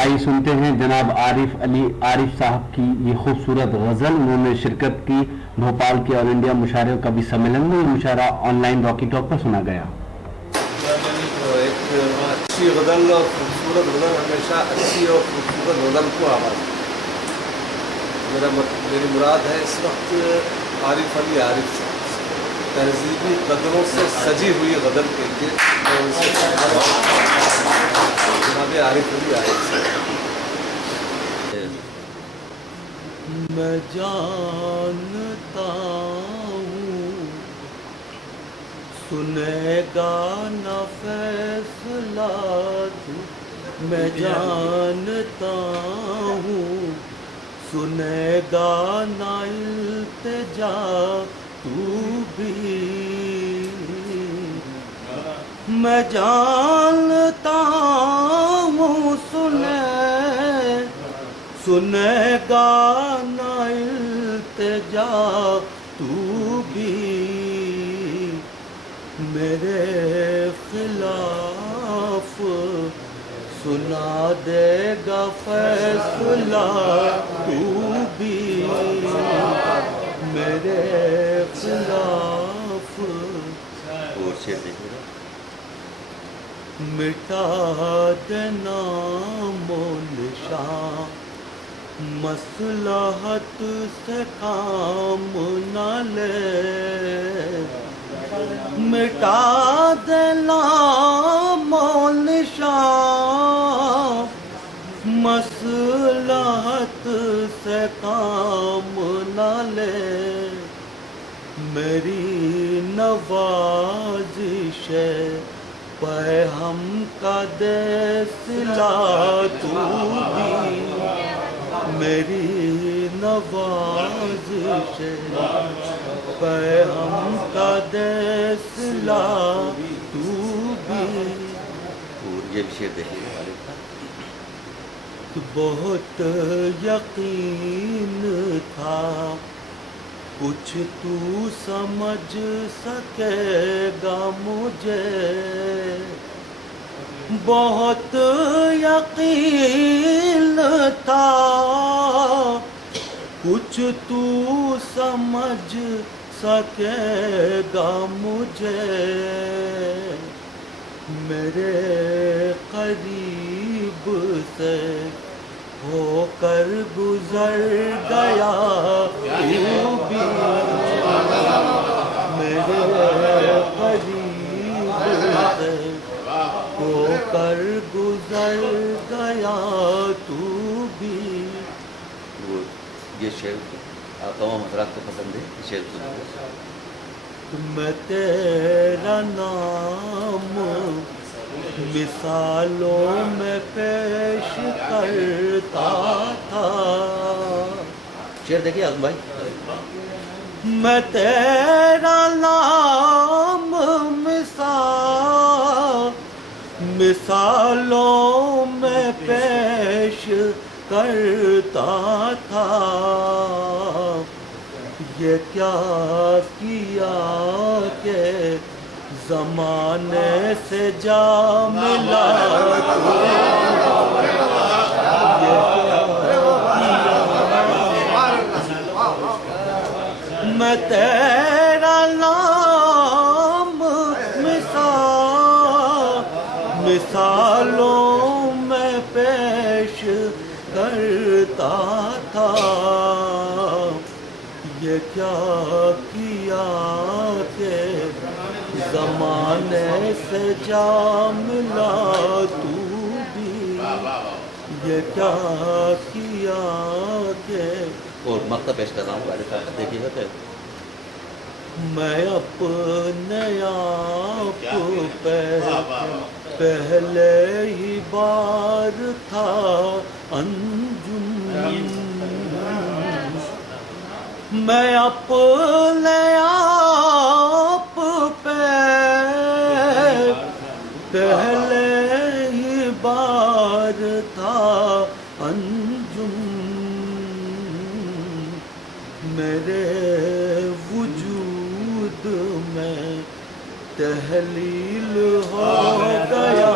آئیے سنتے ہیں جناب عارف صاحب کی یہ خوبصورت غزل. انہوں نے شرکت کی بھوپال کے آل انڈیا مشاعروں کا بھی سمیلن میں. یہ مشاعرہ آن لائن راکی ٹاک پر سنا گیا. ایک اچھی غزل اور خوبصورت غزل ہمیشہ اچھی اور خوبصورت غزل کو آواز. میری مراد ہے اس وقت عارف علی عارف صاحب تہذیبی قدروں سے سجی ہوئی غزل کے لیے جناب عارف علی عارف صاحب. میں جانتا ہوں سنے گا نہ فیصلہ تو، میں جانتا ہوں سنے گا نہ التجا تو بھی. میں جانتا ہوں سنے گا نہ التجا تو بھی. میرے خلاف سنا دے گا فیصلہ تو بھی. میرے خلاف مٹا دینا مول نشان مصلحت سے کام نہ لے. مٹا دینا مول نشان مصلحت سے کام نہ لے. میری نوازش پہ ہم کا دے صلہ تو بھی. میری نوازش پہ ہم کا دے صلہ تو بھی. یہ بھی شعر دیکھیے. بہت یقین تھا کچھ تو سمجھ سکے گا مجھے. بہت یقین تھا کچھ تو سمجھ سکے گا مجھے. میرے قریب سے ہو کر گزر گیا تو بھی. میرے قریب سے ہو کر گزر گیا تو بھی. یہ شعر آپ تمام حضرات کو پسند ہے. یہ شعر سنیے. میں تیرا نام مثالوں میں پیش کرتا تھا. شعر دیکھیے اعظم بھائی. میں تیرا نام مثالوں میں پیش کرتا تھا. یہ کیا کیا کہ زمانے سے جا ملا. میں تیرا نام مثالوں میں پیش کرتا تھا. یہ کیا کیا کہ زمانے سے جا ملا تو بھی. یہ کیا کیا کہ اور مقطع پیش کر رہا ہوں. عارف دیکھیے گا. میں اپنے آپ پہ پہلے ہی بار تھا انجم. میں اپنے آپ پہ پہلے ہی بار تھا انجم. میرے وجود میں تحلیل ہو گیا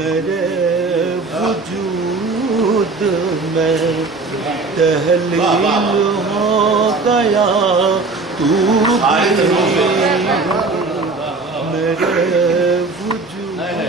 میرے وجود میں تحلیل ہو گیا تو میرے وجود میں.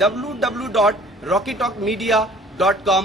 www.rockytalkmedia.com